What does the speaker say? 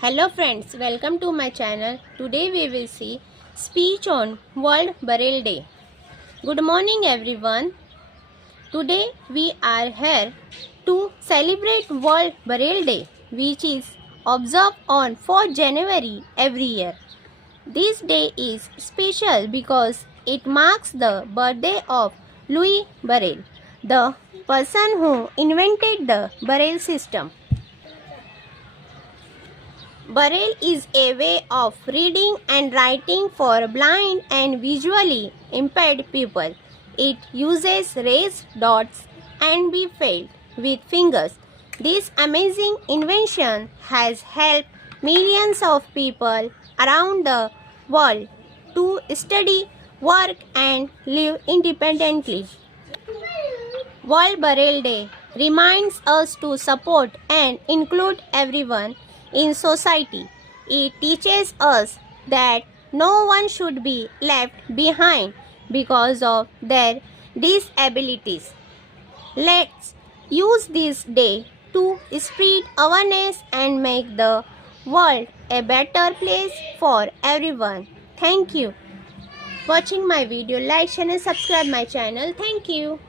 Hello friends, welcome to my channel. Today we will see speech on World Braille Day. Good morning everyone. Today we are here to celebrate World Braille Day, which is observed on 4th January every year. This day is special because it marks the birthday of Louis Braille, the person who invented the Braille system. Braille is a way of reading and writing for blind and visually impaired people. It uses raised dots and be filled with fingers. This amazing invention has helped millions of people around the world to study, work and live independently. World Braille Day reminds us to support and include everyone in society. It teaches us that no one should be left behind because of their disabilities. Let's use this day to spread awareness and make the world a better place for everyone. Thank you. Watching my video, like, share and subscribe my channel. Thank you.